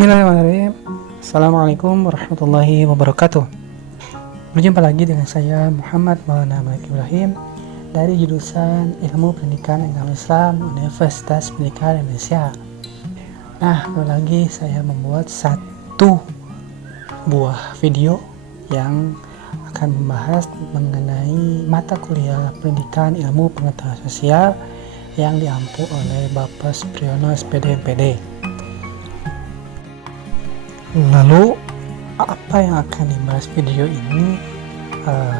Bismillahirrahmanirrahim. Assalamualaikum warahmatullahi wabarakatuh. Berjumpa lagi dengan saya Muhammad Maulana Malik Ibrahim dari jurusan Ilmu Pendidikan Agama Islam Universitas Pendidikan Indonesia. Nah, kali lagi saya membuat satu buah video yang akan membahas mengenai mata kuliah Pendidikan Ilmu Pengetahuan Sosial yang diampu oleh Bapak Supriyono SPD MPD. Lalu apa yang akan dibahas video ini?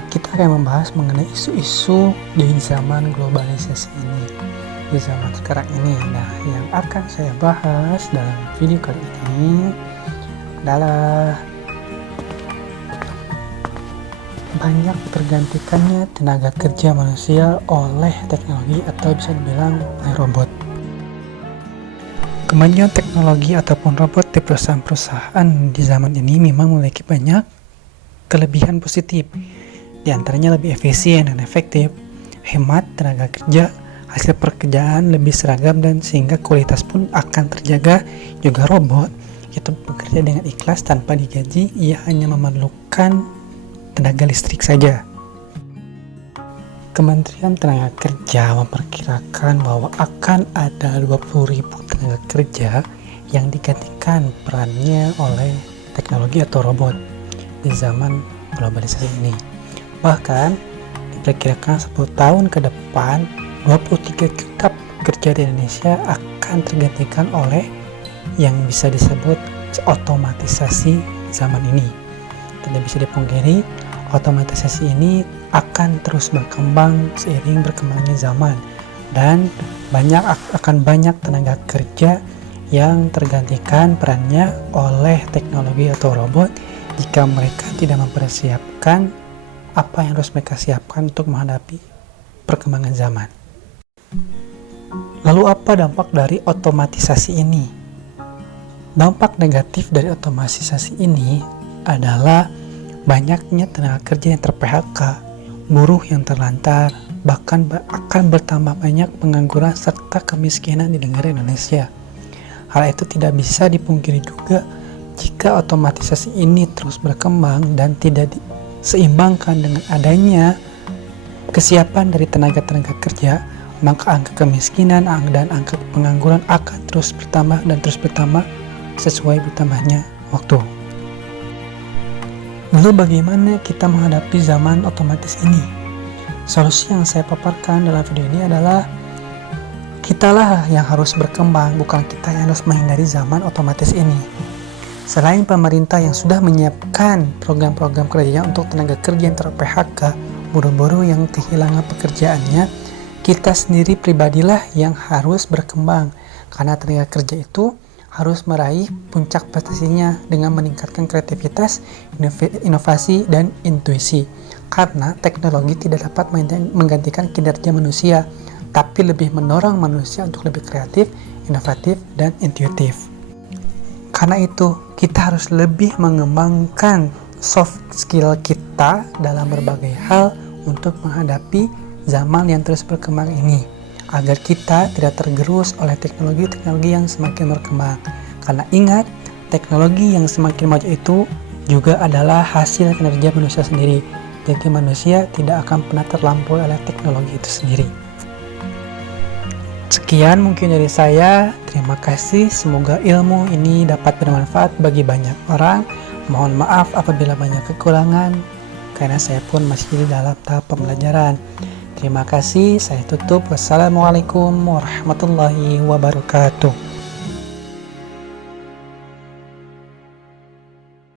Kita akan membahas mengenai isu-isu di zaman globalisasi ini, di zaman sekarang ini. Nah, yang akan saya bahas dalam video kali ini adalah banyak tergantikannya tenaga kerja manusia oleh teknologi atau bisa dibilang oleh robot. Kemajuan teknologi ataupun robot di perusahaan-perusahaan di zaman ini memang memiliki banyak kelebihan positif. Di antaranya lebih efisien dan efektif, hemat tenaga kerja, hasil pekerjaan lebih seragam dan sehingga kualitas pun akan terjaga. Juga robot itu bekerja dengan ikhlas tanpa digaji, ia hanya memerlukan tenaga listrik saja. Kementerian Tenaga Kerja memperkirakan bahwa akan ada 20.000 tenaga kerja yang digantikan perannya oleh teknologi atau robot di zaman globalisasi ini. Bahkan diperkirakan 10 tahun ke depan 23 juta pekerja di Indonesia akan tergantikan oleh yang bisa disebut otomatisasi zaman ini. Tidak bisa dipungkiri, otomatisasi ini akan terus berkembang seiring berkembangnya zaman dan akan banyak tenaga kerja yang tergantikan perannya oleh teknologi atau robot jika mereka tidak mempersiapkan apa yang harus mereka siapkan untuk menghadapi perkembangan zaman. Lalu apa dampak dari otomatisasi ini? Dampak negatif dari otomatisasi ini adalah banyaknya tenaga kerja yang ter-PHK, buruh yang terlantar, bahkan akan bertambah banyak pengangguran serta kemiskinan di negara Indonesia. Hal itu tidak bisa dipungkiri juga jika otomatisasi ini terus berkembang dan tidak diseimbangkan dengan adanya kesiapan dari tenaga kerja, maka angka kemiskinan dan angka pengangguran akan terus bertambah dan terus bertambah sesuai bertambahnya waktu. Lalu bagaimana kita menghadapi zaman otomatis ini? Solusi yang saya paparkan dalam video ini adalah kitalah yang harus berkembang, bukan kita yang harus menghindari zaman otomatis ini. Selain pemerintah yang sudah menyiapkan program-program kerja untuk tenaga kerja yang ter-PHK, buruh-buruh yang kehilangan pekerjaannya, kita sendiri pribadilah yang harus berkembang, karena tenaga kerja itu harus meraih puncak prestasinya dengan meningkatkan kreativitas, inovasi, dan intuisi. Karena teknologi tidak dapat menggantikan kinerja manusia, tapi lebih mendorong manusia untuk lebih kreatif, inovatif, dan intuitif. Karena itu, kita harus lebih mengembangkan soft skill kita dalam berbagai hal untuk menghadapi zaman yang terus berkembang ini, agar kita tidak tergerus oleh teknologi-teknologi yang semakin berkembang. Karena ingat, teknologi yang semakin maju itu juga adalah hasil kinerja manusia sendiri. Jadi manusia tidak akan pernah terlampaui oleh teknologi itu sendiri. Sekian mungkin dari saya. Terima kasih. Semoga ilmu ini dapat bermanfaat bagi banyak orang. Mohon maaf apabila banyak kekurangan, karena saya pun masih dalam tahap pembelajaran. Terima kasih, saya tutup. Wassalamualaikum warahmatullahi wabarakatuh.